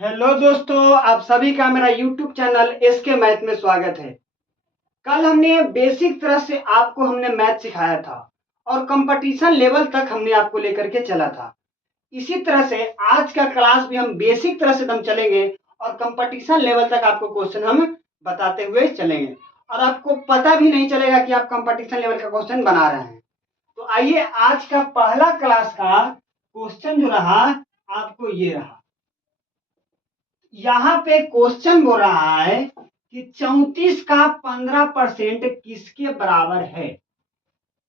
Hello दोस्तों, आप सभी का मेरा यूट्यूब चैनल एसके मैथ में स्वागत है। कल हमने बेसिक तरह से आपको हमने मैथ सिखाया था और कंपटीशन लेवल तक हमने आपको लेकर के चला था। इसी तरह से आज का क्लास भी हम बेसिक तरह से हम चलेंगे और कंपटीशन लेवल तक आपको क्वेश्चन हम बताते हुए चलेंगे और आपको पता भी नहीं चलेगा कि आप कंपटीशन लेवल का क्वेश्चन बना रहे हैं। तो आइए, आज का पहला क्लास का क्वेश्चन जो रहा आपको ये रहा। यहाँ पे क्वेश्चन बोल रहा है कि 34 का 15% किसके बराबर है।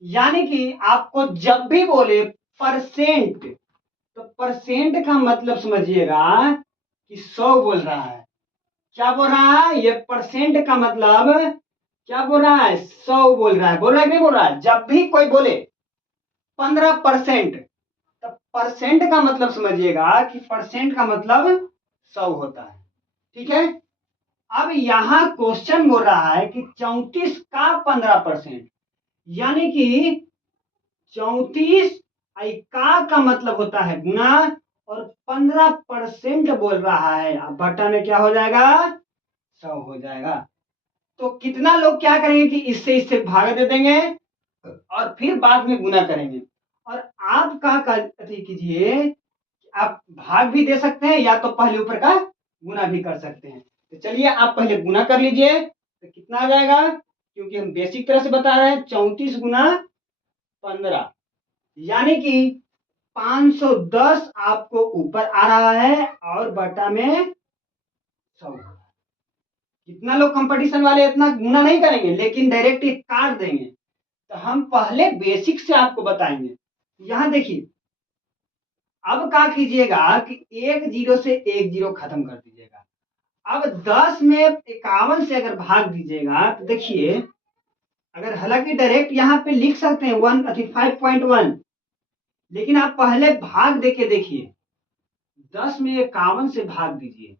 यानी कि आपको जब भी बोले परसेंट, तो परसेंट का मतलब समझिएगा कि 100 बोल रहा है। क्या बोल रहा है ये परसेंट का मतलब? क्या बोल रहा है? 100 बोल रहा है। बोल रहा है कि नहीं बोल रहा है? जब भी कोई बोले 15%, तो परसेंट का मतलब समझिएगा कि परसेंट का मतलब 100 होता है। ठीक है। अब यहां क्वेश्चन बोल रहा है कि 34 का 15%, यानी कि 34 का मतलब होता है गुना और 15% बोल रहा है। अब बटा में क्या हो जाएगा? 100 हो जाएगा। तो कितना लोग क्या करेंगे कि इससे इससे भाग दे देंगे और फिर बाद में गुना करेंगे। और आप क्या कीजिए, आप भाग भी दे सकते हैं या तो पहले ऊपर का गुना भी कर सकते हैं। तो चलिए आप पहले गुना कर लीजिए, तो कितना आ जाएगा? क्योंकि हम बेसिक तरह से बता रहे हैं, 34 गुना 15, यानी कि 510 आपको ऊपर आ रहा है और बटा में 100। कितना लोग कंपटीशन वाले इतना गुना नहीं करेंगे, लेकिन डायरेक्ट ही काट देंगे। तो हम पहले बेसिक से आपको बताएंगे। यहां देखिए, अब क्या कीजिएगा कि एक जीरो से एक जीरो खत्म कर दीजिएगा। अब 10 में 51 से अगर भाग दीजिएगा तो देखिए, अगर हालांकि डायरेक्ट यहाँ पे लिख सकते हैं 5.1, लेकिन आप पहले भाग देके देखिए। 10 में 51 से भाग दीजिए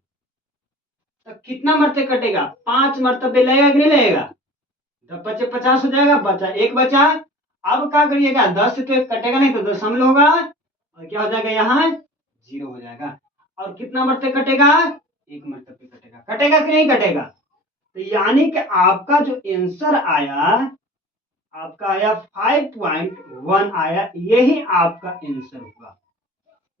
तो कितना मरते कटेगा? 5 मरतबे लगेगा कि नहीं लगेगा? 10 बचे 50 हो जाएगा, बचा एक बचा। अब क्या करिएगा, 10 से तो एक कटेगा नहीं, तो दशमलव होगा और क्या हो जाएगा यहाँ? जीरो हो जाएगा। और कितना मरते कटेगा? एक मरतबे कटेगा। कटेगा कि नहीं कटेगा? तो यानी कि आपका जो आंसर आया, आपका आया 5.1 आया। यही आपका आंसर होगा।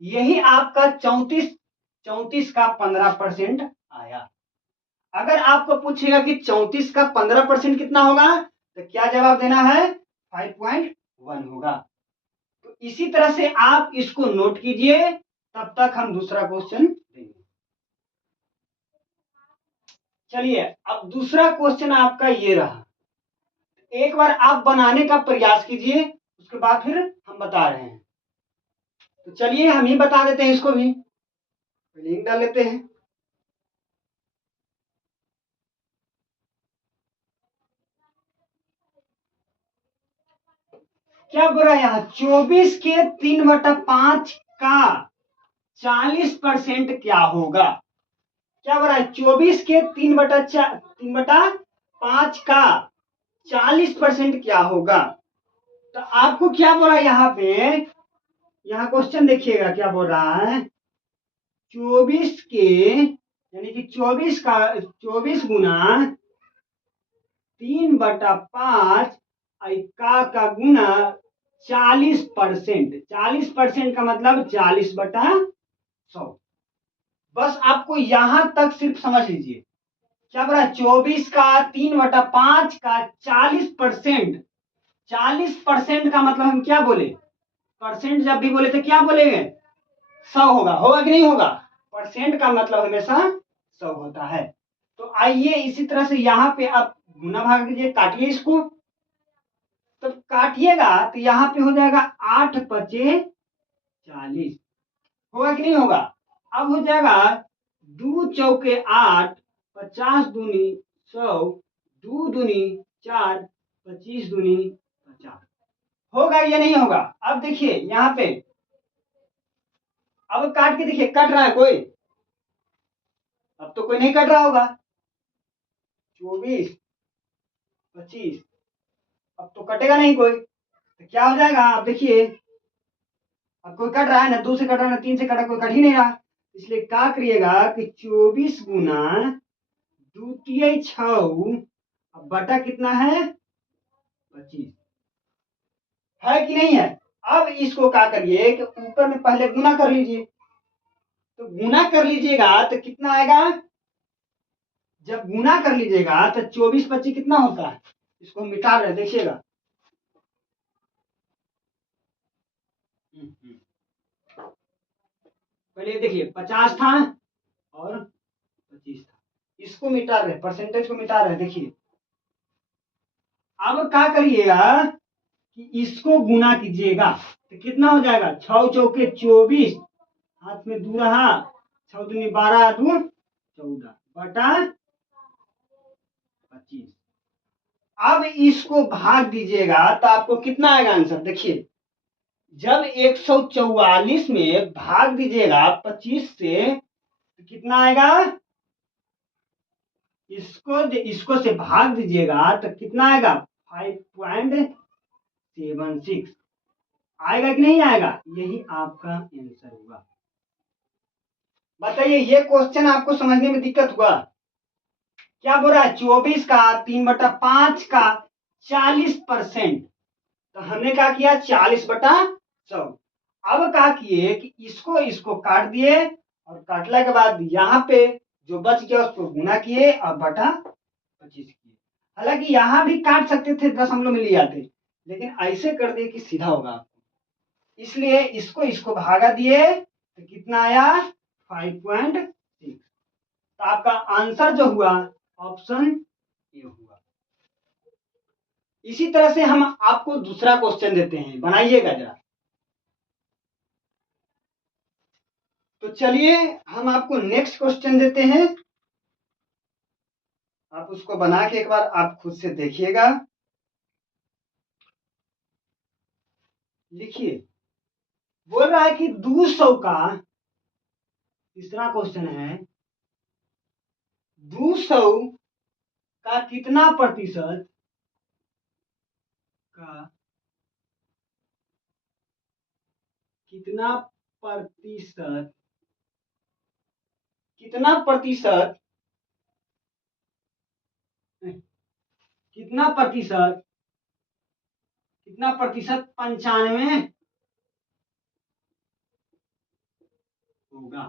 यही आपका 34 का 15% आया। अगर आपको पूछेगा कि 34 का 15% कितना होगा, तो क्या जवाब देना है? 5.1 होगा। तो इसी तरह से आप इसको नोट कीजिए, तब तक हम दूसरा क्वेश्चन देंगे। चलिए, अब दूसरा क्वेश्चन आपका ये रहा। एक बार आप बनाने का प्रयास कीजिए, उसके बाद फिर हम बता रहे हैं। तो चलिए हम ही बता देते हैं, इसको भी लिंक डाल लेते हैं। क्या बोल रहा है यहाँ? 24 के 3/5 का 40% क्या होगा? क्या बोल रहा है? 24 के 3/5 का 40% क्या होगा? तो आपको क्या बोला यहाँ पे? यहाँ क्वेश्चन देखिएगा क्या बोल रहा है। 24 के, यानी कि 24 का 24 गुना 3/5 का गुना 40%। 40% का मतलब 40/100। बस आपको यहां तक सिर्फ समझ लीजिए। क्या बोला? 24 का 3/5 का 40%। 40% का मतलब हम क्या बोले? परसेंट जब भी बोले तो क्या बोलेंगे? 100 होगा। होगा कि नहीं होगा? परसेंट का मतलब हमेशा 100 होता है। तो आइए इसी तरह से यहाँ पे आप गुना भाग दीजिए, काटिए इसको। तो काटिएगा तो यहाँ पे हो जाएगा 8×5 = 40। होगा कि नहीं होगा? अब हो जाएगा 2×4 = 8, 50×2 = 100, 2×2 = 4, 25×2 = 50। होगा या नहीं होगा? अब देखिए यहाँ पे, अब काट के देखिए, कट रहा है कोई? अब तो कोई नहीं कट रहा होगा। 24, 25, अब तो कटेगा नहीं कोई, तो क्या हो जाएगा? अब देखिए, अब कोई कट रहा है ना, 2 से कट रहा है ना, 3 से कटा, कोई कट ही नहीं रहा। इसलिए क्या करिएगा कि 24 गुना 2×6 बटा कितना है 25 है कि नहीं है। अब इसको क्या करिए कि ऊपर में पहले गुना कर लीजिए। तो गुना कर लीजिएगा तो कितना आएगा, जब गुना कर लीजिएगा तो 24×25 कितना होता है, इसको मिटा रहे देखिएगा। पहले देखिए 50 था और 25 था, इसको मिटा रहे, परसेंटेज को मिटा रहे देखिए। अब क्या करिएगा कि इसको गुना कीजिएगा तो कितना हो जाएगा, 6 चौके 24, हाथ में 2 रहा, 6 दूनी 12, 2 14 बटा 25। अब इसको भाग दीजिएगा तो आपको कितना आएगा आंसर देखिए। जब 144 में भाग दीजिएगा 25 से तो कितना आएगा, इसको से भाग दीजिएगा तो कितना आएगा 5.76 आएगा कि नहीं आएगा, यही आपका आंसर होगा। बताइए ये क्वेश्चन आपको समझने में दिक्कत हुआ, क्या बोल रहा है 24 का 3/5 का 40%, तो हमने क्या किया 40/100। अब क्या किए कि इसको काट दिए और काटने के बाद यहाँ पे जो बच गया उसको गुना किए और बटा 25 किए। हालांकि यहाँ भी काट सकते थे, दशमलव में ले आते, लेकिन ऐसे कर दिए कि सीधा होगा आपको, इसलिए इसको भागा दिए तो कितना आया 5.6। तो आपका आंसर जो हुआ ऑप्शन ए हुआ। इसी तरह से हम आपको दूसरा क्वेश्चन देते हैं, बनाइएगा जरा। तो चलिए हम आपको नेक्स्ट क्वेश्चन देते हैं, आप उसको बना के एक बार आप खुद से देखिएगा। लिखिए, बोल रहा है कि 200 का, तीसरा क्वेश्चन है, 200 का कितना प्रतिशत का कितना प्रतिशत कितना प्रतिशत कितना प्रतिशत कितना प्रतिशत 95 होगा।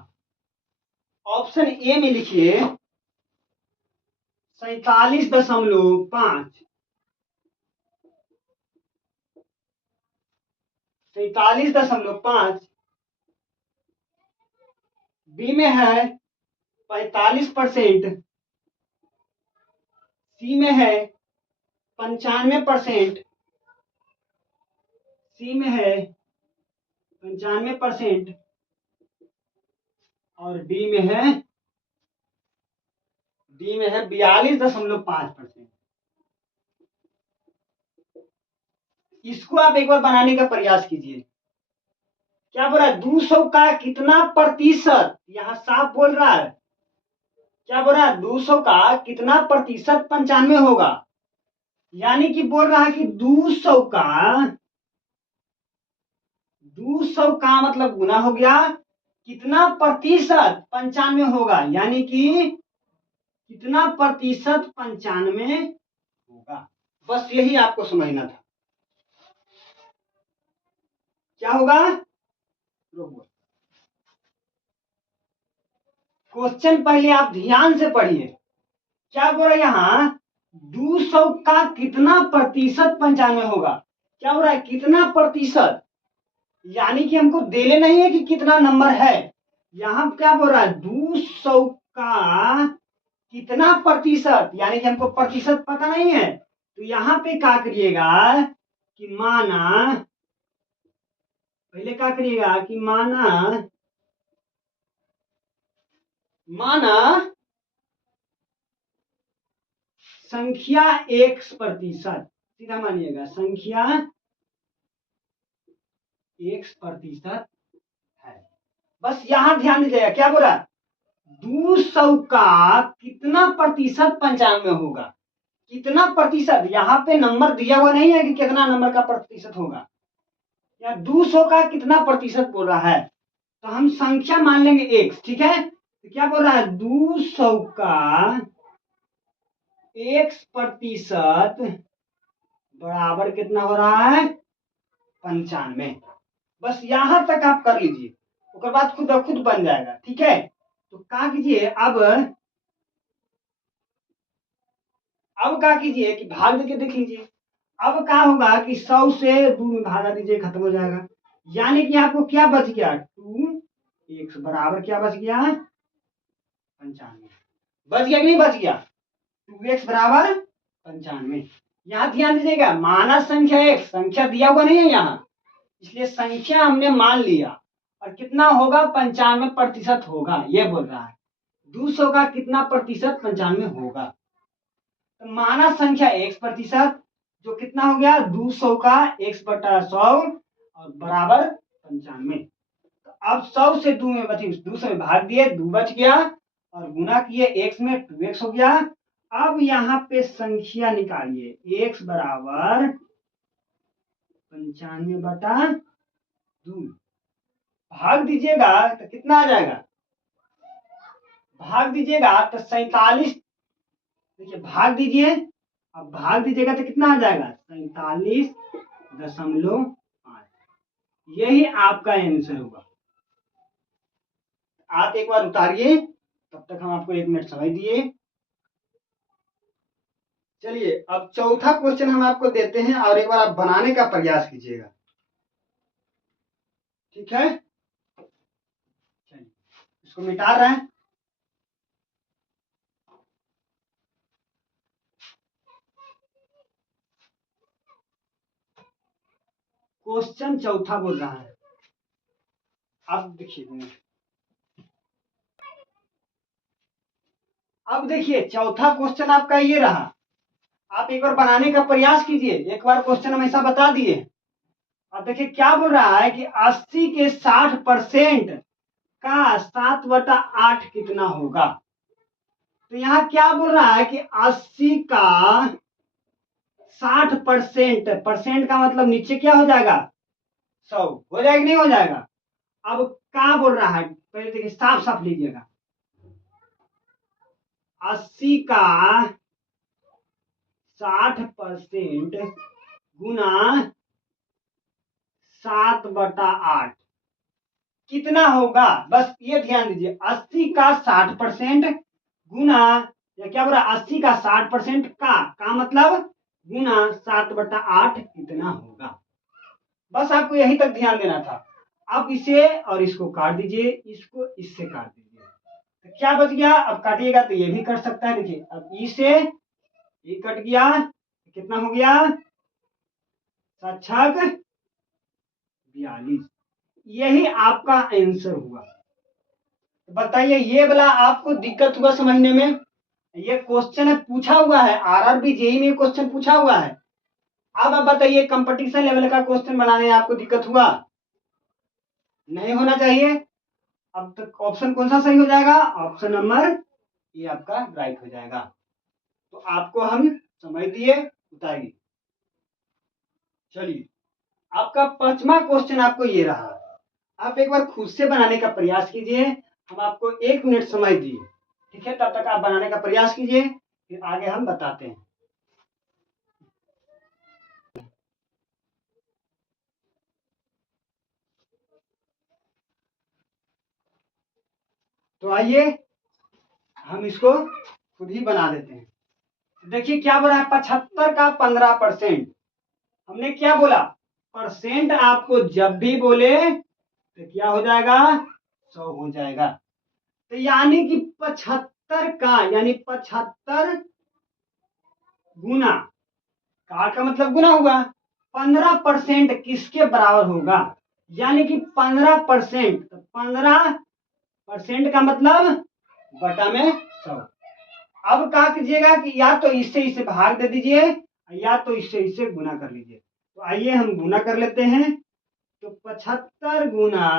ऑप्शन ए में लिखिए 47.5, 47.5, बी में है 45%, सी में है 95%, सी में है 95% और डी में है 42.5%। इसको आप एक बार बनाने का प्रयास कीजिए। क्या बोल रहा है 200 का कितना प्रतिशत, यहां साफ बोल रहा है, क्या बोल रहा है 200 का कितना प्रतिशत 95 होगा, यानी कि बोल रहा है कि 200 का मतलब गुना हो गया, कितना प्रतिशत 95 होगा, यानी कि कितना प्रतिशत 95 होगा। बस यही आपको समझना था। क्या होगा, क्वेश्चन पहले आप ध्यान से पढ़िए। क्या बोल रहा है यहाँ 200 का कितना प्रतिशत 95 होगा, क्या बोल रहा है कितना प्रतिशत, यानी कि हमको देने नहीं है कि कितना नंबर है, यहाँ क्या बोल रहा है 200 का कितना प्रतिशत, यानी कि हमको प्रतिशत पता नहीं है। तो यहाँ पे क्या करिएगा कि पहले क्या करिएगा कि माना संख्या x%, सीधा मानिएगा संख्या x% है। बस यहां ध्यान दीजिएगा, क्या बोल रहा है 200 का कितना प्रतिशत 95 होगा, कितना प्रतिशत, यहाँ पे नंबर दिया हुआ नहीं है कि कितना नंबर का प्रतिशत होगा, या 200 का कितना प्रतिशत बोल रहा है। तो हम संख्या मान लेंगे x, ठीक है। तो क्या बोल रहा है, 200 का x% बराबर कितना हो रहा है, 95। बस यहां तक आप कर लीजिए, उसके बाद खुद ब खुद बन जाएगा, ठीक है। तो क्या कीजिए, अब क्या कीजिए कि भाग देके देख लीजिए। अब क्या होगा कि 100 से 2 में भागा दीजिए, खत्म हो जाएगा। यानी कि आपको क्या बच गया, 2x बराबर क्या बच गया, 95। बच गया कि नहीं बच गया, 2x बराबर 95। यहाँ ध्यान दीजिएगा, मानस संख्या x, संख्या दिया हुआ नहीं है यहाँ, इसलिए संख्या हमने मान लिया। और कितना होगा, 95% होगा, ये बोल रहा है। 200 का कितना प्रतिशत, 95 होगा। तो मानस संख्या x%, जो कितना हो गया, 200 का x/100 और बराबर 95। तो अब 100 से 2 में बची, 200 में भाग दिए, 2 बच गया, और गुना किए x में, 2x हो गया। अब यहाँ पे संख्या निकालिए, x बराबर 95/2, भाग दीजिएगा तो कितना आ जाएगा, भाग दीजिएगा तो 47, देखिए भाग दीजिए, अब भाग दीजिएगा तो कितना आ जाएगा, 47.5। यही आपका आंसर होगा। आप एक बार उतारिए, तब तक हम आपको 1 मिनट समय दिए। चलिए अब चौथा क्वेश्चन हम आपको देते हैं, और एक बार आप बनाने का प्रयास कीजिएगा, ठीक है। चलिए इसको मिटा रहे हैं। क्वेश्चन चौथा बोल रहा है, अब देखिए, अब देखिए चौथा क्वेश्चन आपका ये रहा। आप एक बार बनाने का प्रयास कीजिए, एक बार क्वेश्चन हम ऐसा बता दिए। अब देखिए क्या बोल रहा है कि 80 के 60% का 7/8 कितना होगा। तो यहाँ क्या बोल रहा है कि 80 का 60%, परसेंट का मतलब नीचे क्या हो जाएगा, 100 हो जाएगा, नहीं हो जाएगा। अब क्या बोल रहा है, पहले देखिए साफ साफ लीजिएगा, 80 का 60% गुना 7/8 कितना होगा। बस ये ध्यान दीजिए, 80 का 60% गुना, या क्या बोल रहा है, 80 का 60% का मतलब गुना 7/8 कितना होगा। बस आपको यही तक ध्यान देना था। अब इसे और इसको काट दीजिए, इसको इससे काट दीजिए, तो क्या बच गया। अब काटिएगा तो ये भी कट सकता है, देखिए अब इसे ये कट गया, कितना हो गया, 7×6 = 42। यही आपका आंसर हुआ। बताइए ये वाला आपको दिक्कत हुआ समझने में। ये क्वेश्चन पूछा हुआ है, आरआरबी जेई में क्वेश्चन पूछा हुआ है। अब आप बताइए, कंपटीशन लेवल का क्वेश्चन बनाने में आपको दिक्कत हुआ, नहीं होना चाहिए। अब तक ऑप्शन कौन सा सही हो जाएगा, ऑप्शन नंबर ये आपका राइट हो जाएगा। तो आपको हम समझ दिए, उतारिए। चलिए आपका 5वां क्वेश्चन आपको ये रहा। आप एक बार खुद से बनाने का प्रयास कीजिए, हम आपको 1 मिनट समय दिए, ठीक है। तब तक आप बनाने का प्रयास कीजिए, फिर आगे हम बताते हैं। तो आइए हम इसको खुद ही बना देते हैं। देखिए क्या बोला है, 75 का 15%। हमने क्या बोला, परसेंट आपको जब भी बोले तो क्या हो जाएगा, 100 हो जाएगा। तो यानी कि 75 का, यानी 75 गुना, का मतलब गुना होगा, 15% किसके बराबर होगा, यानी कि 15%। तो 15% का मतलब बटा में 100। अब क्या कीजिएगा कि या तो इससे इसे भाग दे दीजिए, या तो इससे इसे गुना कर लीजिए। तो आइए हम गुना कर लेते हैं। तो 75 गुना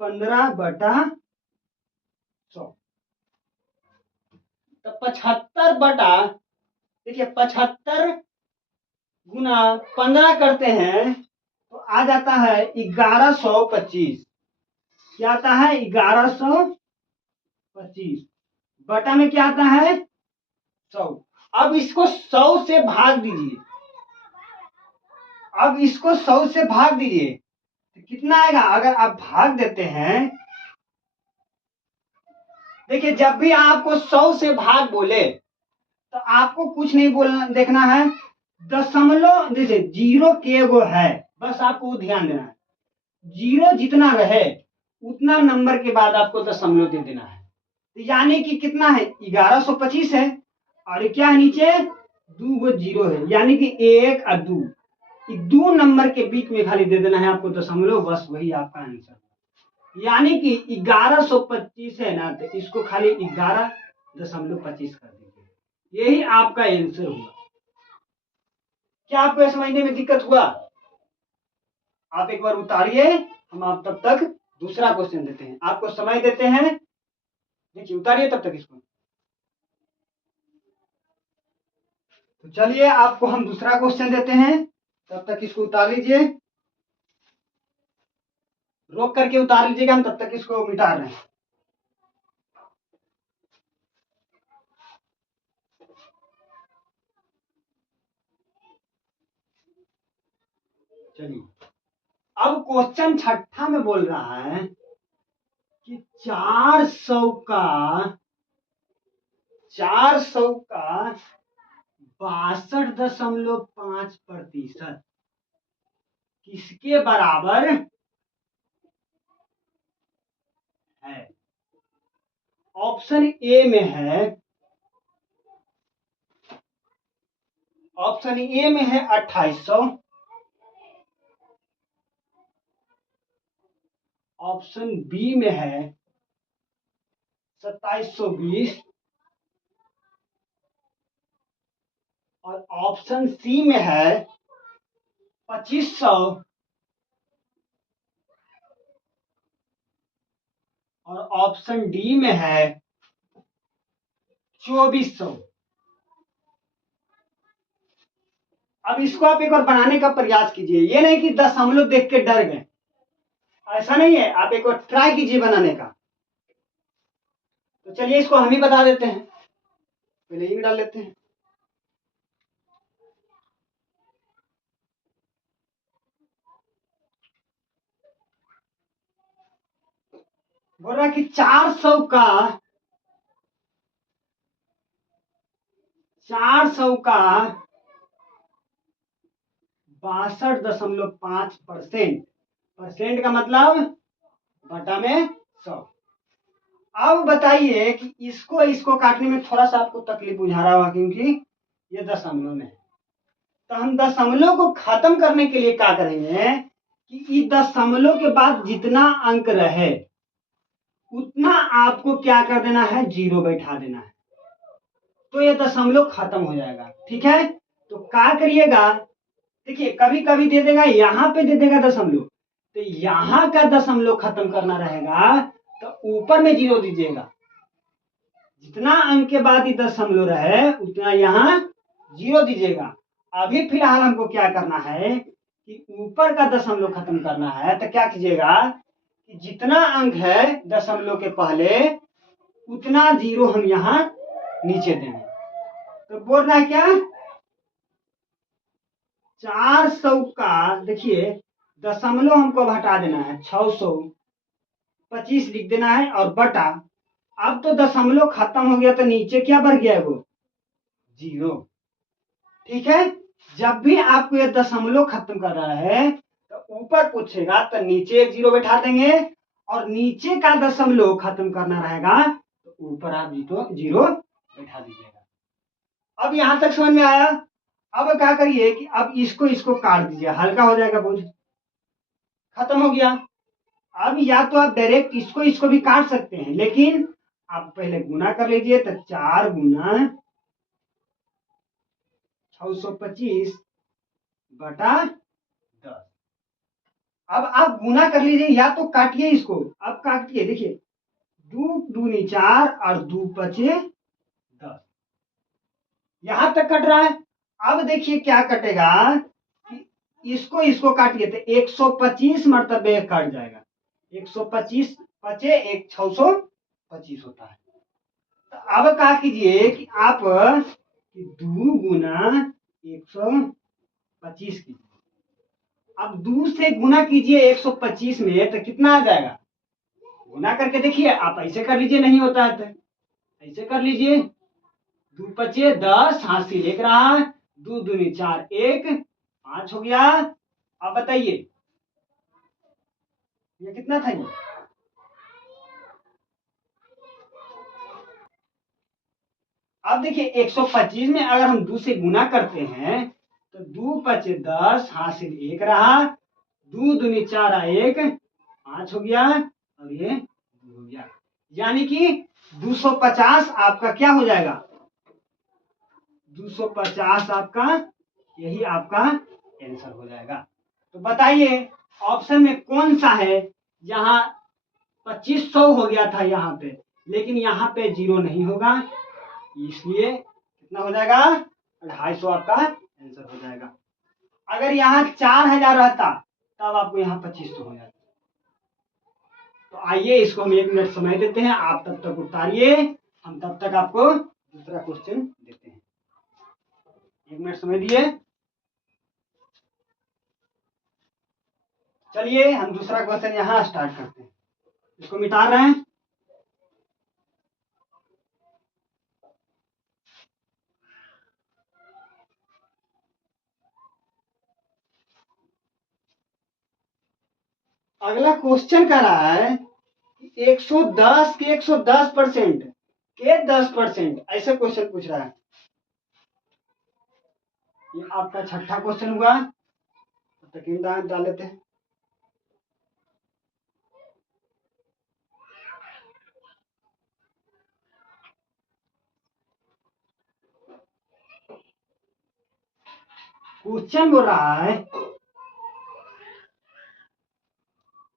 15/100, तो 75 देखिए 75 गुना 15 करते हैं तो आ जाता है 1125। क्या आता है 1125 बटा में क्या आता है 100। अब इसको 100 से भाग दीजिए, अब इसको 100 से भाग दीजिए तो कितना आएगा। अगर आप भाग देते हैं, देखिए जब भी आपको 100 से भाग बोले तो आपको कुछ नहीं बोलना, देखना है दशमलव, जैसे जीरो के गो है, बस आपको ध्यान देना है। जीरो जितना रहे उतना नंबर के बाद आपको दशमलव दे देना है। तो यानी कि कितना है 1125 है, और क्या है नीचे 2 गो जीरो है, यानी कि 1 और 2, 2 नंबर के बीच में खाली दे देना है आपको दशमलव, बस वही आपका आंसर। यानी कि 1125 है ना, तो इसको खाली 11.25 कर दीजिए, यही आपका आंसर होगा। क्या आपको समझने में दिक्कत हुआ? आप एक बार उतारिए, हम आप तब तक दूसरा क्वेश्चन देते हैं, आपको समय देते हैं। देखिए उतारिए तब तक इसको। तो चलिए आपको हम दूसरा क्वेश्चन देते हैं, तब तक इसको उतार लीजिए, रोक करके उतार लीजिएगा, हम तब तक इसको मिटा रहे हैं। चलिए अब क्वेश्चन छठा में बोल रहा है कि 400 का 62.5% किसके बराबर है। ऑप्शन ए में है, ऑप्शन ए में है 2800, ऑप्शन बी में है 2720, और ऑप्शन सी में है 2500, और ऑप्शन डी में है 2400। अब इसको आप एक बार बनाने का प्रयास कीजिए, ये नहीं कि दशमलव देख के डर गए, ऐसा नहीं है, आप एक बार ट्राई कीजिए बनाने का। तो चलिए इसको हम ही बता देते हैं, पहले ही डाल लेते हैं। बोल रहा है कि 400 का 62.5%, परसेंट का मतलब बटा में 100। अब बताइए कि इसको काटने में थोड़ा सा आपको तकलीफ बुझा रहा होगा, क्योंकि ये दशमलव में है। तो हम दशमलव को खत्म करने के लिए क्या करेंगे कि इस दशमलव के बाद जितना अंक रहे उतना आपको क्या कर देना है, जीरो बैठा देना है, तो ये दशमलव खत्म हो जाएगा। ठीक है, तो क्या करिएगा, देखिए कभी कभी दे देगा यहाँ पे दे देगा दशमलव, तो यहाँ का दशमलव खत्म करना रहेगा तो ऊपर में जीरो दीजिएगा, जितना अंक के बाद ही दशमलव रहे उतना यहाँ जीरो दीजिएगा। अभी फिलहाल हमको क्या करना है कि ऊपर का दशमलव खत्म करना है, तो क्या कीजिएगा कि जितना अंक है दशमलव के पहले उतना जीरो हम यहाँ नीचे देंगे। तो बोल रहा है क्या 400 का, देखिए दशमलव हमको हटा देना है, 625 लिख देना है, और बटा, अब तो दशमलव खत्म हो गया तो नीचे क्या बढ़ गया है वो जीरो। ठीक है, जब भी आपको ये दशमलव खत्म कर रहा है तो ऊपर पूछेगा तो नीचे एक जीरो बैठा देंगे, और नीचे का दशमलव खत्म करना रहेगा तो ऊपर आप जीरो बैठा दीजिएगा। अब यहां तक समझ में आया। अब क्या करिए कि अब इसको काट दीजिए, हल्का हो जाएगा बोझ, खत्म हो गया। अब या तो आप डायरेक्ट इसको भी काट सकते हैं, लेकिन आप पहले गुना कर लीजिए, तो 4 गुना 625 बटा 10। अब आप गुना कर लीजिए, या तो काटिए इसको, अब काटिए, देखिए 2 दूनी 4 और 2 पचे 10, यहां तक कट रहा है। अब देखिए क्या कटेगा, इसको काटिए तो 125 मरतबे कट जाएगा, 125 पचे एक 625 होता है। तो अब क्या कीजिए कि आप कि 2 गुना 125 कीजिए। अब 2 से गुना कीजिए 125 में तो कितना आ जाएगा, गुना करके देखिए, आप ऐसे कर लीजिए, नहीं होता है तो ऐसे कर लीजिए। 2 पचे 10, हासिल 1 रहा, 2 दूनी 4, 1 5 हो गया। अब बताइए ये कितना था, ये अब देखिए 125 में अगर हम 2 से गुना करते हैं तो 2 पचे 10, हासिल 1 रहा, 2 दूनी 4, 1 5 हो गया, और ये 2 हो गया। यानी कि 250 आपका क्या हो जाएगा, 250 आपका, यही आपका आंसर हो जाएगा। तो बताइए ऑप्शन में कौन सा है, यहाँ 2500 हो गया था यहाँ पे, लेकिन यहाँ पे 0 नहीं होगा, इसलिए कितना हो जाएगा, 250 आपका आंसर हो जाएगा। अगर यहाँ 4000 रहता तब आपको यहाँ 2500 हो जाता। तो आइए इसको हम 1 मिनट समय देते हैं, आप तब तक उतारिए, हम तब तक आपको दूसरा क्वेश्चन देते हैं। 1 मिनट समय दिए, चलिए हम दूसरा क्वेश्चन यहाँ स्टार्ट करते हैं। इसको मिटा रहे हैं। अगला क्वेश्चन कर रहा है 110 के 110% के 10%, ऐसे क्वेश्चन पूछ रहा है। ये आपका छठा क्वेश्चन हुआ, तब तक डाल लेते हैं। क्वेश्चन बोल रहा है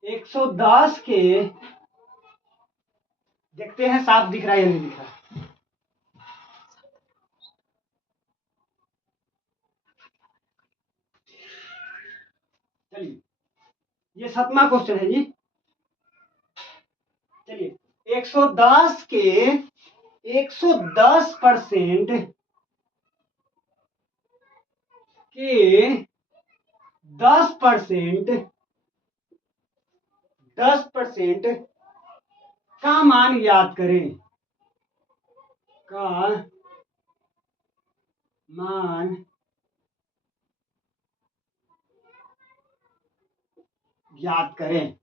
110 के, देखते हैं साफ दिख रहा है या नहीं दिख रहा। चलिए ये 7वां क्वेश्चन है जी। चलिए 110 के 110% के 10% का मान याद करें, का मान याद करें।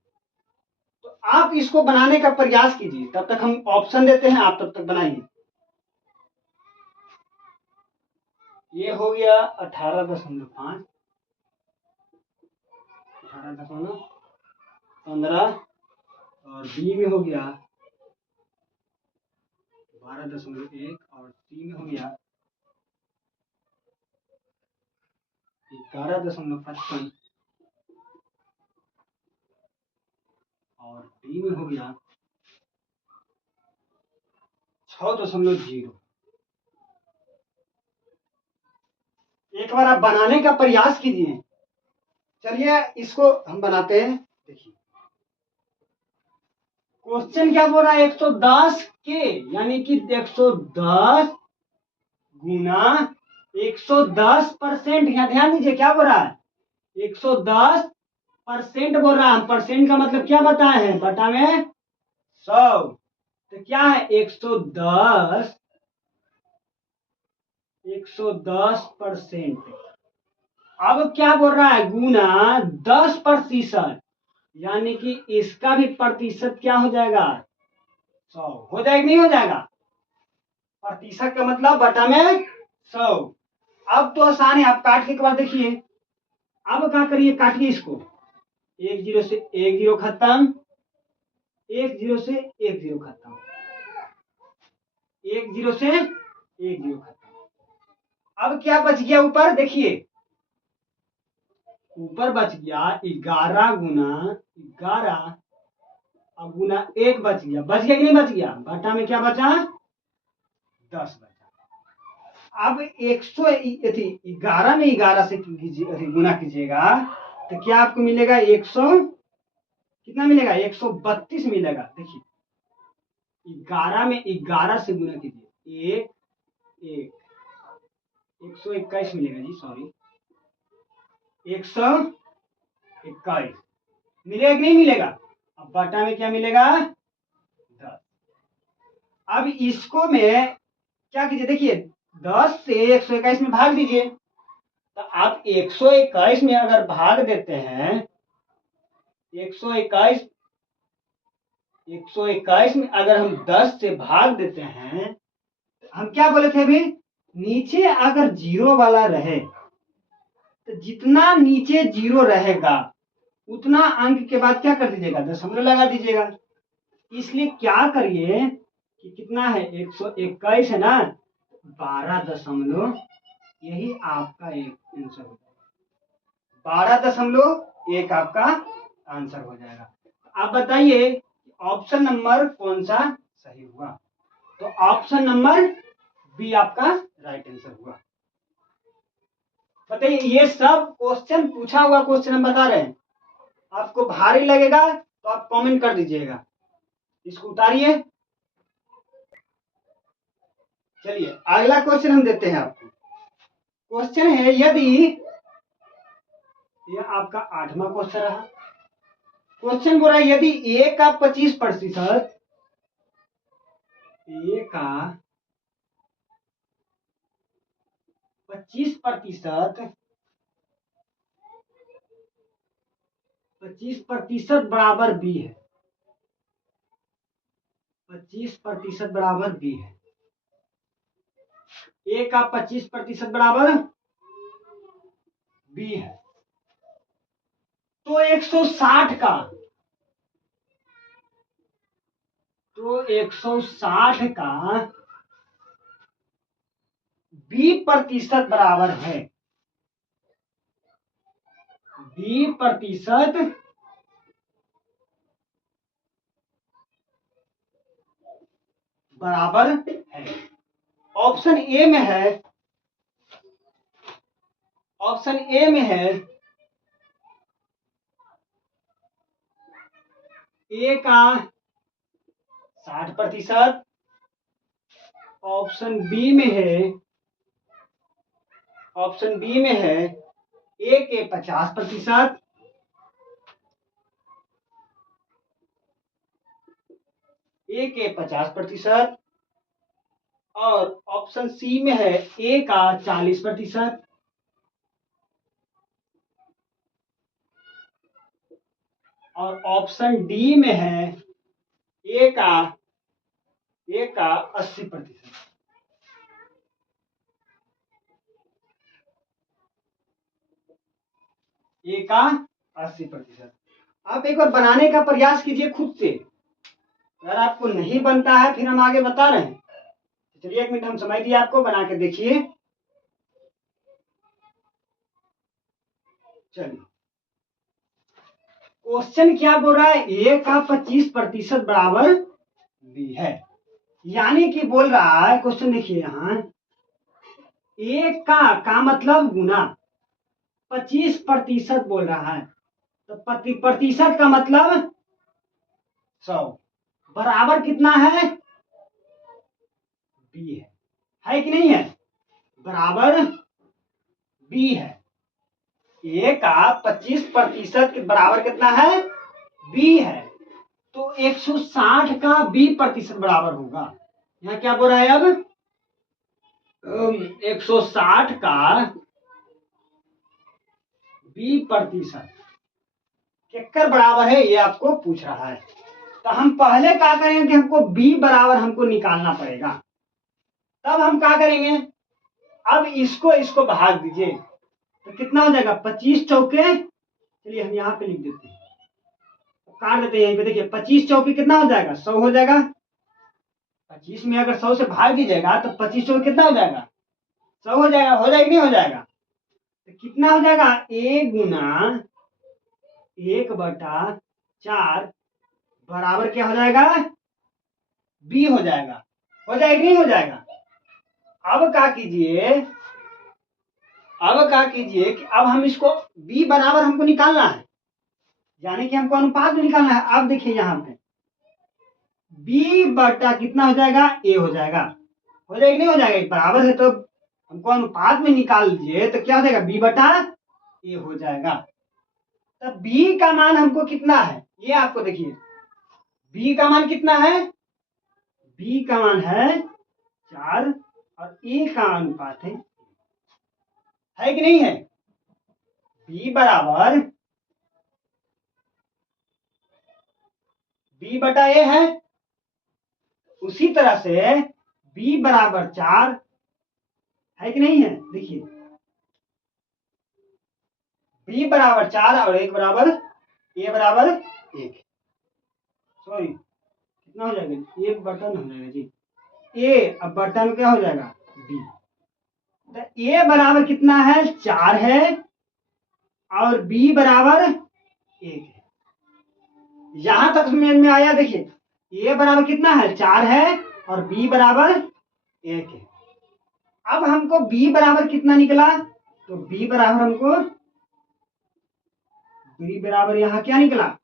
तो आप इसको बनाने का प्रयास कीजिए, तब तक हम ऑप्शन देते हैं, आप तब तक बनाइए। ये हो गया 18.5, 18.15, और बी में हो गया 12.1, और सी में हो गया 11.55, और डी में हो गया 6.0। एक बार आप बनाने का प्रयास कीजिए। चलिए इसको हम बनाते हैं, देखिए क्वेश्चन क्या बोल रहा है, 110 के, यानी कि 110 गुना 110%, यहाँ ध्यान दीजिए क्या बोल रहा है, 110% बोल रहा है। परसेंट का मतलब क्या बताए हैं, बटा में 100, तो क्या है 110%। अब क्या बोल रहा है, गुना 10%, यानी कि इसका भी प्रतिशत क्या हो जाएगा, 100 हो जाएगा, नहीं हो जाएगा, प्रतिशत का मतलब बटा में 100। अब तो आसान है, आप काट के एक बार देखिए। अब क्या करिए, काटिए इसको, 10 से 10 खत्म, 10 से 10 खत्म, 10 से 10 खत्म। अब क्या बच गया ऊपर, देखिए ऊपर बच गया 11 गुना 11, अब गुना 1 बच गया, कि नहीं बच गया, घटा में क्या बचा, 10 बचा। अब 11 में 11 से गुना कीजिएगा तो क्या आपको मिलेगा, 100 कितना मिलेगा, 132 मिलेगा। देखिए 11 में 11 से गुना कीजिए, एक एक 121 मिलेगा जी, सॉरी 121 मिलेगा कि नहीं मिलेगा। अब बटा में क्या मिलेगा, 10। अब इसको में क्या कीजिए, देखिए 10 से 121 में भाग दीजिए। तो आप 121 में अगर भाग देते हैं, 121 में अगर हम 10 से भाग देते हैं, हम क्या बोले थे अभी, नीचे अगर जीरो वाला रहे तो जितना नीचे जीरो रहेगा उतना अंक के बाद क्या कर दीजिएगा, दशमलव लगा दीजिएगा। इसलिए क्या करिए कि कितना है, 121 है ना, 12 यही आपका एक आंसर हो जाएगा, 12.1 आपका आंसर हो जाएगा। आप बताइए ऑप्शन नंबर कौन सा सही हुआ। तो ऑप्शन नंबर बी आपका राइट आंसर हुआ। बताइए ये सब क्वेश्चन पूछा हुआ क्वेश्चन हम बता रहे हैं, आपको भारी लगेगा तो आप कमेंट कर दीजिएगा, इसको उतारिए। चलिए अगला क्वेश्चन हम देते हैं आपको। क्वेश्चन है, यदि यह आपका 8वां क्वेश्चन रहा। क्वेश्चन बोल रहा है यदि ए का 25%, ए का 25% बराबर बी है, 25% बराबर बी है, ए का 25% बराबर बी है, तो 160 का, तो 160 का बी प्रतिशत बराबर है, बी प्रतिशत बराबर है। ऑप्शन ए में है, ऑप्शन ए में है ए का 60%, ऑप्शन बी में है, ऑप्शन बी में है ए के 50%, ए के 50%, और ऑप्शन सी में है ए का 40%, और ऑप्शन डी में है ए का 80%। ए का 80%। आप एक बार बनाने का प्रयास कीजिए खुद से, अगर आपको नहीं बनता है फिर हम आगे बता रहे हैं। चलिए 1 मिनट हम समय दिए आपको, बना के देखिए। चलिए क्वेश्चन क्या बोल रहा है, ए का 25% बराबर बी है, यानी कि बोल रहा है क्वेश्चन, देखिए यहां ए का मतलब गुना, 25% बोल रहा है, तो प्रतिशत का मतलब 100, बराबर कितना है, बी है कि नहीं है, बराबर बी है। ए का 25% के बराबर कितना है, बी है, तो 160 का बी प्रतिशत बराबर होगा। यहाँ क्या बोल रहा है अब, 160 का बी प्रतिशत केकर बराबर है ये आपको पूछ रहा है। तो हम पहले क्या करेंगे कि हमको बी बराबर हमको निकालना पड़ेगा, तब हम क्या करेंगे, अब इसको भाग दीजिए तो कितना हो जाएगा, 25 चौके, चलिए हम यहाँ पे लिख देते हैं, काट देते हैं यहीं पे। देखिए 25 चौके कितना हो जाएगा, 100 हो जाएगा। 25 में अगर 100 से भाग दीजिएगा तो 25 चौके कितना हो जाएगा, 100 हो जाएगा। हो जाएगा नहीं हो जाएगा, तो कितना हो जाएगा, ए गुना 1/4 बराबर क्या हो जाएगा, बी हो जाएगा। हो जाएगा नहीं हो जाएगा। अब क्या कीजिए, अब क्या कीजिए कि अब हम इसको बी बराबर हमको निकालना है, यानी कि हमको अनुपात भी निकालना है। अब देखिए यहाँ पे बी बटा कितना हो जाएगा, ए हो जाएगा। हो जाएगा नहीं हो जाएगा, बराबर है तो हमको अनुपात में निकाल लीजिए तो क्या हो जाएगा, बी बटा ए हो जाएगा। तो बी का मान हमको कितना है, ये आपको देखिए बी का मान कितना है, बी का मान है 4 और ए का अनुपात है कि नहीं है। बी बराबर बी बटा ए है, उसी तरह से बी बराबर 4 है कि नहीं है। देखिए बी बराबर 4 और एक बराबर ए बराबर 1, सॉरी कितना हो जाएगा, एक बटन हो जाएगा जी, ए अब बटन क्या हो जाएगा बी। तो ए बराबर कितना है, 4 है और बी बराबर 1 है। यहां तक समझ में आया। देखिए ए बराबर कितना है, 4 है और बी बराबर 1 है। अब हमको बी बराबर कितना निकला, तो बी बराबर हमको बी बराबर यहां क्या निकला,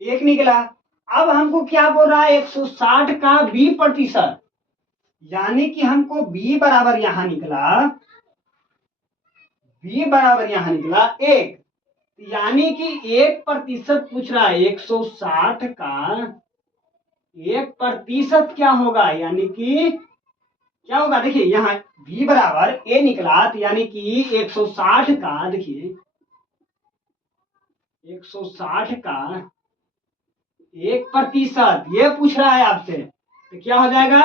1 निकला। अब हमको क्या बोल रहा है, 160 का बी प्रतिशत, यानी कि हमको बी बराबर यहां निकला, बी बराबर यहां निकला 1, यानी कि 1% पूछ रहा है। 160 का 1% क्या होगा, यानी कि क्या होगा, देखिए यहाँ v बराबर ए निकला, तो यानी कि 160 का, देखिए 160 का 1%, ये पूछ रहा है आपसे, तो क्या हो जाएगा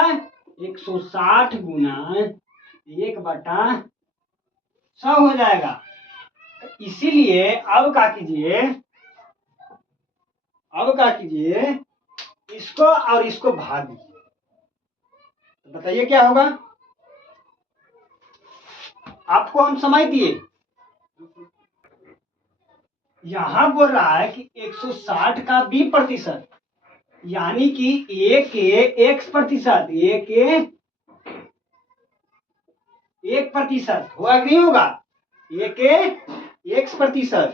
160 गुना 1/100 हो जाएगा। इसीलिए अब क्या कीजिए, इसको और इसको भाग दीजिए, तो बताइए क्या होगा। आपको हम समझ दिए, यहां बोल रहा है कि 160 का बी प्रतिशत, यानी कि ए के एक्स प्रतिशत, ए के 1% होगा कि नहीं होगा, ए के x%।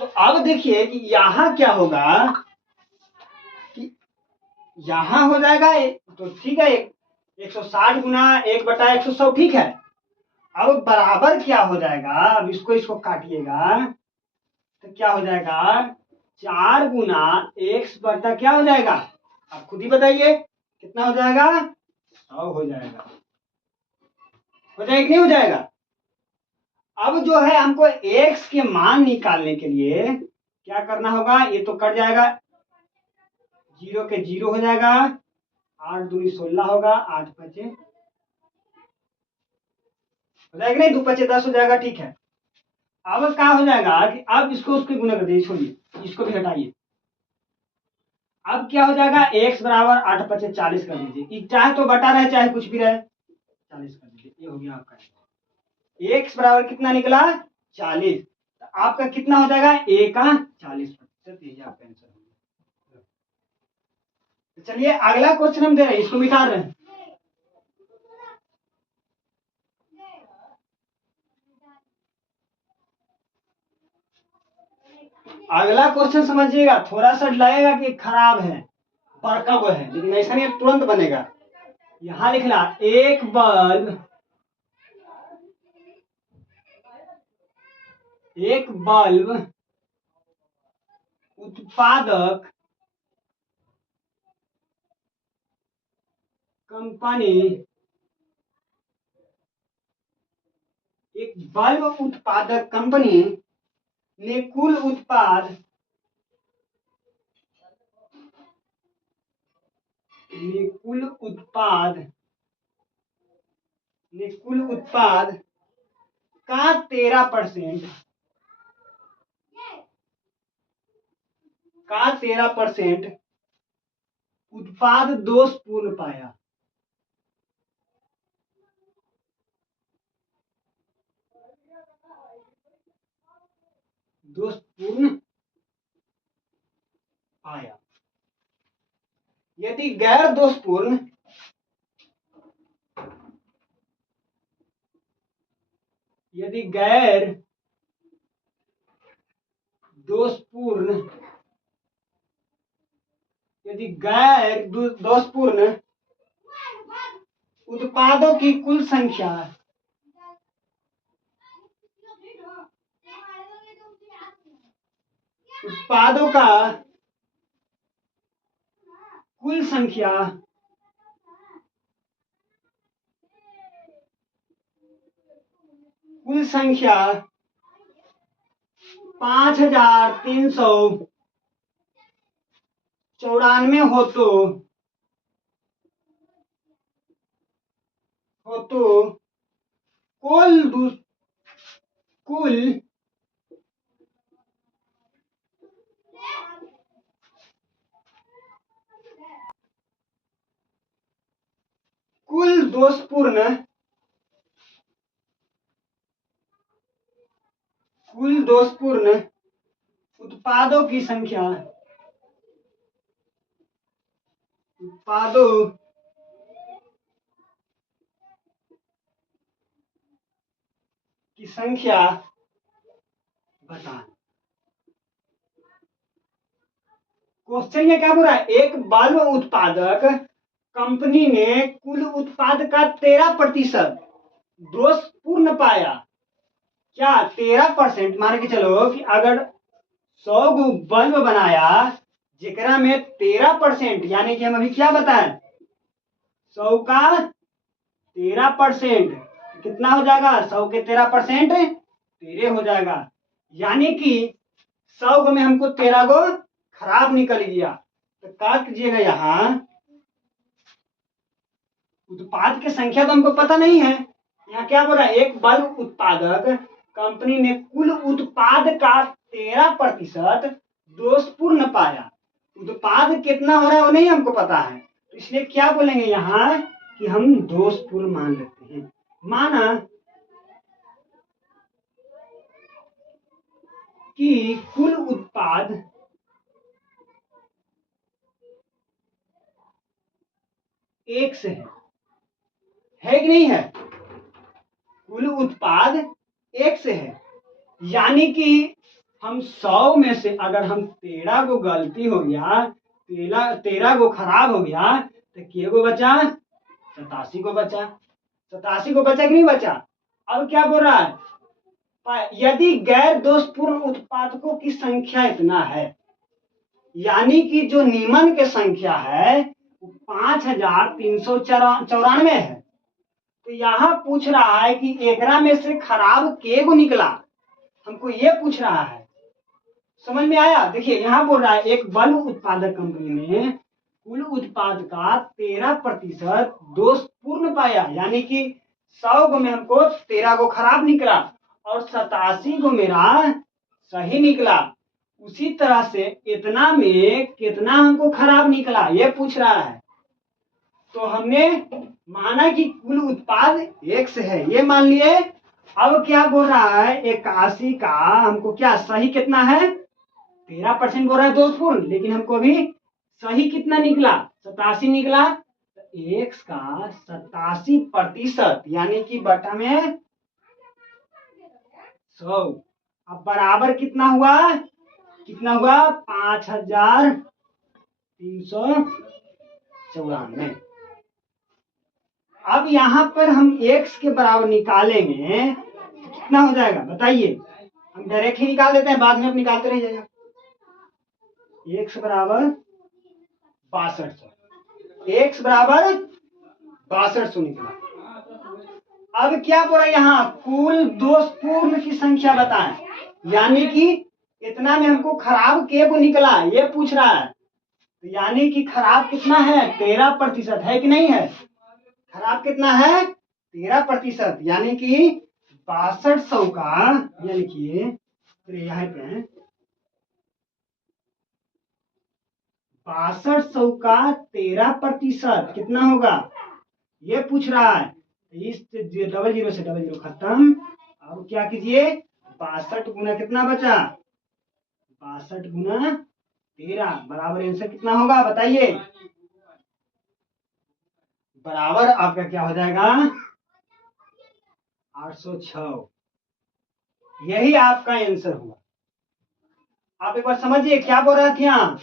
तो अब देखिए कि यहां क्या होगा, कि यहां हो जाएगा तो ठीक है, 160 गुना 1/100 ठीक है। अब बराबर क्या हो जाएगा, अब इसको काटिएगा तो क्या हो जाएगा, 4 गुना x बटा क्या हो जाएगा, आप खुद ही बताइए कितना हो जाएगा, 100 हो जाएगा। हो जाएगा कि नहीं हो जाएगा। अब जो है हमको x के मान निकालने के लिए क्या करना होगा, ये तो कट जाएगा, 0 के 0 हो जाएगा, 8 दूनी 16 होगा, 8 पचे हो जाएगा नहीं, 2 पचे 10 हो जाएगा, ठीक है। अब क्या हो जाएगा कि अब इसको उसके गुना कर दीजिए, छोड़िए इसको भी हटाइए। अब क्या हो जाएगा, x बराबर 8 पचे 40 कर दीजिए, चाहे तो बटा रहे चाहे कुछ भी रहे, 40 कर दीजिए, ये हो गया आपका। x बराबर कितना निकला, 40, तो आपका कितना हो जाएगा, a का 40%, यही आपका आंसर होगा। तो चलिए अगला क्वेश्चन हम दे रहे हैं, इसको मिटा रहे हैं। अगला क्वेश्चन समझिएगा, थोड़ा सा लगेगा कि खराब है, बड़का वो है, लेकिन ऐसा नहीं तुरंत बनेगा। यहां लिखना, एक बल्ब उत्पादक कंपनी, एक बल्ब उत्पादक कंपनी ने कुल उत्पाद का 13% उत्पाद दोषपूर्ण पाया। दोषपूर्ण पाया। यदि गैर दोषपूर्ण यदि गैर दोषपूर्ण, यदि गैर दोषपूर्ण उत्पादों की कुल संख्या उत्पादों का कुल संख्या 5394 हो तो कुल दोषपूर्ण उत्पादों की संख्या बता। क्वेश्चन में क्या बोल रहा है, एक बल्ब उत्पादक कंपनी ने कुल उत्पाद का 13% दोषपूर्ण पाया। क्या 13%? मान के चलो कि अगर 100 गो बल्ब बनाया जेकरा में 13%, यानी कि हम अभी क्या बताएं, 100 का 13% कितना हो जाएगा? 100 के 13% 13 हो जाएगा। यानी कि 100 गो में हमको 13 गो खराब निकल गया। तो क्या कीजिएगा, यहाँ उत्पाद की संख्या तो हमको पता नहीं है। यहाँ क्या बोल रहा है, एक बल्ब उत्पादक कंपनी ने कुल उत्पाद का 13% दोषपूर्ण पाया। उत्पाद कितना हो रहा है वो नहीं हमको पता है, तो इसलिए क्या बोलेंगे यहाँ कि हम दोषपूर्ण मान लेते हैं। माना कि कुल उत्पाद एक से है कि नहीं है? कुल उत्पाद एक से है, यानी कि हम 100 में से अगर हम 13 को गलती हो गया, 13 को खराब हो गया, तो किए को बचा? 87 को बचा। 87 को बचा कि नहीं बचा? अब क्या बोल रहा है, यदि गैर दोषपूर्ण उत्पादकों की संख्या इतना है, यानी कि जो निम्न के संख्या है 5394 है, तो यहाँ पूछ रहा है कि एकरा में से खराब के गो निकला, हमको ये पूछ रहा है। समझ में आया? देखिए यहाँ बोल रहा है एक बल्ब उत्पादक कंपनी ने कुल उत्पाद का 13% दोषपूर्ण पाया, यानी कि 100 गो में हमको 13 गो खराब निकला और 87 गो मेरा सही निकला। उसी तरह से इतना में कितना हमको खराब निकला ये पूछ रहा है। तो हमने माना कि कुल उत्पाद एक से है, ये मान लिए। अब क्या बोल रहा है, 81 का हमको क्या सही कितना है? 13% बोल रहा है दोषपूर्ण, लेकिन हमको अभी सही कितना निकला? 87 निकला। तो x का 87% यानी कि बटा में 100। अब बराबर कितना हुआ? 5394। अब यहाँ पर हम x के बराबर निकालेंगे तो कितना हो जाएगा बताइए? हम डायरेक्ट ही निकाल देते हैं, बाद में आप निकालते रहिएगा। x बराबर 6200, x बराबर 6200 निकला। अब क्या बोला यहाँ, कुल दोषपूर्ण की संख्या बताएं, यानी कि इतना में हमको खराब के को निकला ये पूछ रहा है। तो यानी कि खराब कितना है? 13% है कि नहीं है? खराब कितना है? 13%, यानी कि 6200 का, यानी कि यहाँ पे 6200 का 13% कितना होगा ये पूछ रहा है। इस 00 से 00 खत्म। अब क्या कीजिए, 62 गुना कितना बचा? 62 गुना 13 बराबर आंसर कितना होगा बताइए? बराबर आपका क्या हो जाएगा? 806। यही आपका आंसर हुआ। आप एक बार समझिए क्या बोल रहा था यहाँ,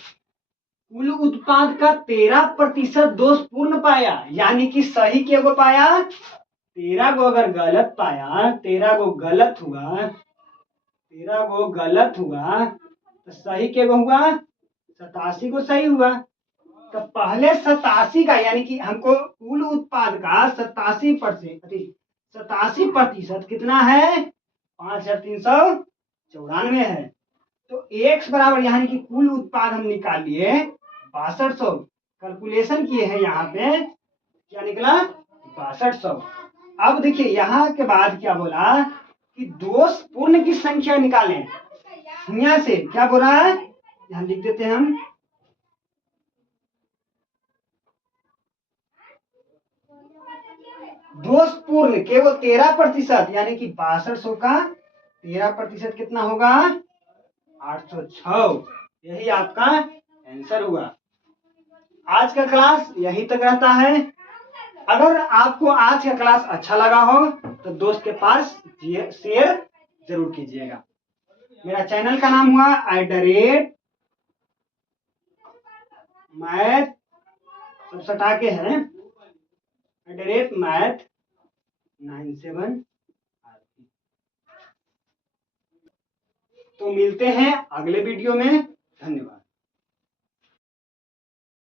कुल उत्पाद का 13% दोष पूर्ण पाया, यानी कि सही के गो पाया, 13 गो अगर गलत पाया, 13 गो गलत हुआ, 13 गो गलत हुआ तो सही के गो हुआ, 87 को सही हुआ। तो पहले 87 का, यानी कि हमको कुल उत्पाद का 87% कितना है, 5394 है। तो x बराबर, यानी कि कुल उत्पाद हम निकाल लिए 6200, कैलकुलेशन किए हैं यहाँ पे, क्या निकला 6200। अब देखिए यहाँ के बाद क्या बोला कि दोष पूर्ण की संख्या निकालें, यहाँ से क्या बोल रहा है, यहाँ लिख देते हैं हम, दोष पूर्ण केवल 13%, यानी कि 6200 का 13% कितना होगा, 806। यही आपका आंसर हुआ। आज का क्लास यहीं तक रहता है। अगर आपको आज का क्लास अच्छा लगा हो तो दोस्त के पास शेयर जरूर कीजिएगा। मेरा चैनल का नाम हुआ @मैथ, सब सटा के हैं, @मैथ97। तो मिलते हैं अगले वीडियो में।